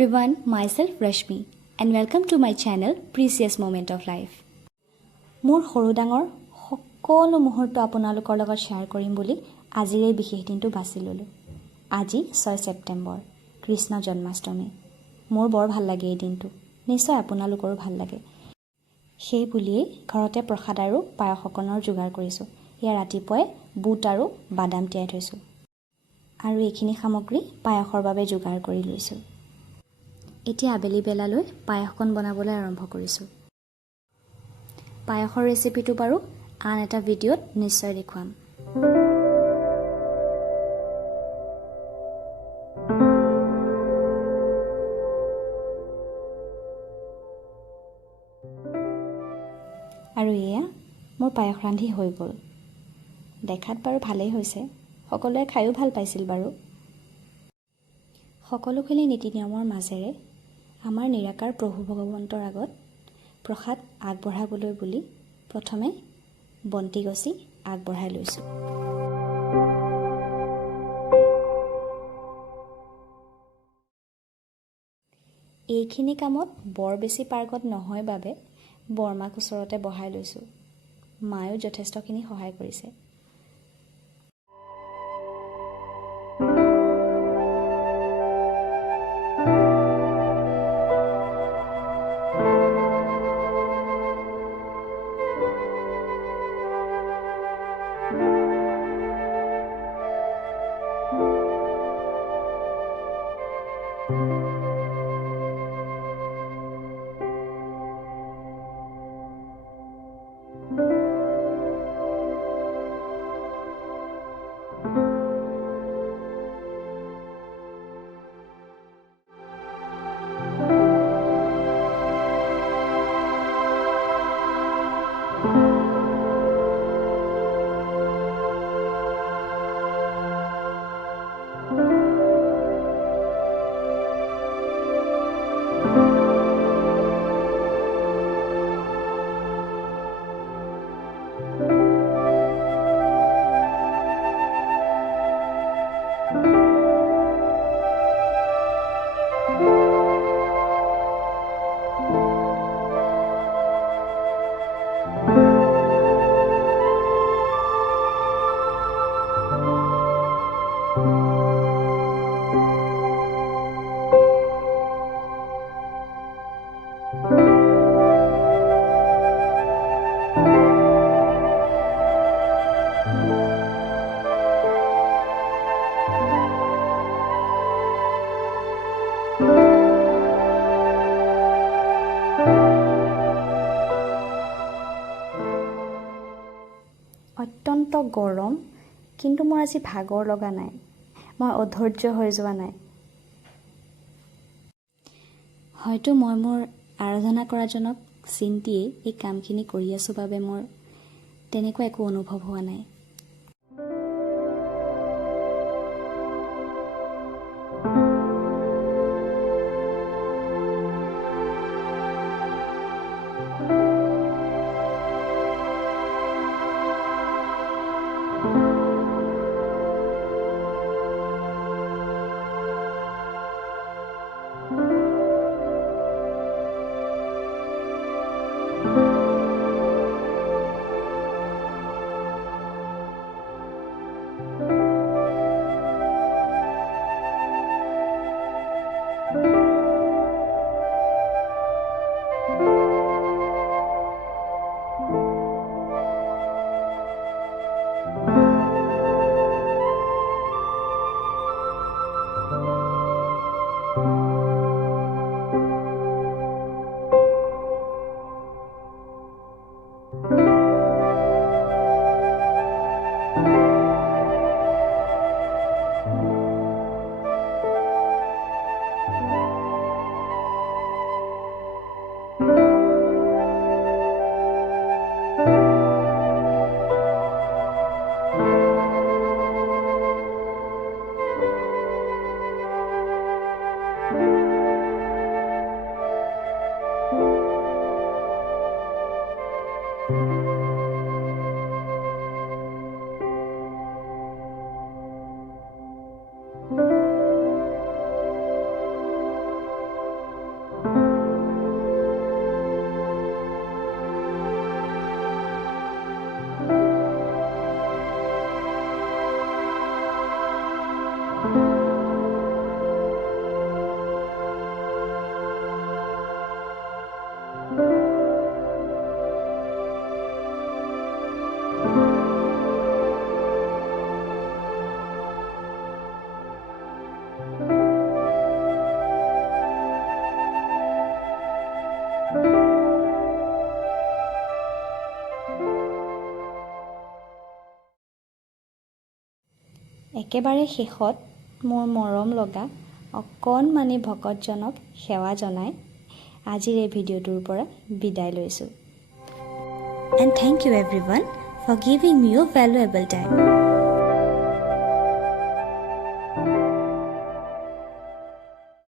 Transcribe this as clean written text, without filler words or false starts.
everyone, myself Rashmi and welcome to my channel Precious Moment of Life. মোৰ সৰু ডাঙৰ সকলো মুহূৰ্ত আপোনালোকৰ লগত শ্বেয়াৰ কৰিম বুলি আজিৰ এই বিশেষ দিনটো বাছি ললো। আজি 6 ছেপ্টেম্বৰ, কৃষ্ণ জন্মাষ্টমী। মোৰ বৰ ভাল লাগে এই দিনটো। নিশ্চয় আপোনালোকৰো ভাল লাগে। সেই বুলিয়ে ঘৰতে প্ৰসাদ আৰু পায়স অকণৰ যোগাৰ কৰিছো। ইয়া ৰাতিপুৱাই বুট আৰু বাদাম তিয়াই থৈছো। আৰু এইখিনি সামগ্ৰী পায়সৰ বাবে যোগাৰ কৰি লৈছো। এতিয়া আবেলি বেলালৈ পায়সকণ বনাবলৈ আৰম্ভ কৰিছো। পায়সৰ ৰেচিপিটো বাৰু আন এটা ভিডিঅ'ত নিশ্চয় দেখুৱাম। আৰু এয়া মোৰ পায়স ৰান্ধি হৈ গ'ল। দেখাত বাৰু ভালেই হৈছে। সকলোৱে খায়ো ভাল পাইছিল বাৰু। সকলোখিনি নীতি নিয়মৰ মাজেৰে আমাৰ নিৰাকাৰ প্ৰভু ভগৱন্তৰ আগত প্ৰসাদ আগবঢ়াবলৈ বুলি প্ৰথমে বন্তি গছি আগবঢ়াই লৈছোঁ। এইখিনি কামত বৰ বেছি পাৰ্গত নহয় বাবে বৰমাক ওচৰতে বহাই লৈছোঁ। মায়েও যথেষ্টখিনি সহায় কৰিছে। অত্যন্ত গৰম, কিন্তু মোৰ আজি ভাগৰ লগা নাই। মই অধৈৰ্য হৈ যোৱা নাই। হয়তো মই মোৰ আৰাধনা কৰাজনক চিন্তিয়ে এই কামখিনি কৰি আছোঁ বাবে মোৰ তেনেকুৱা একো অনুভৱ হোৱা নাই। একেবাৰে শেষত মোৰ মৰম লগা অকণমানি ভকতজনক সেৱা জনাই আজিৰ এই ভিডিঅ'টোৰ পৰা বিদায় লৈছোঁ। And thank you everyone for giving me your valuable time.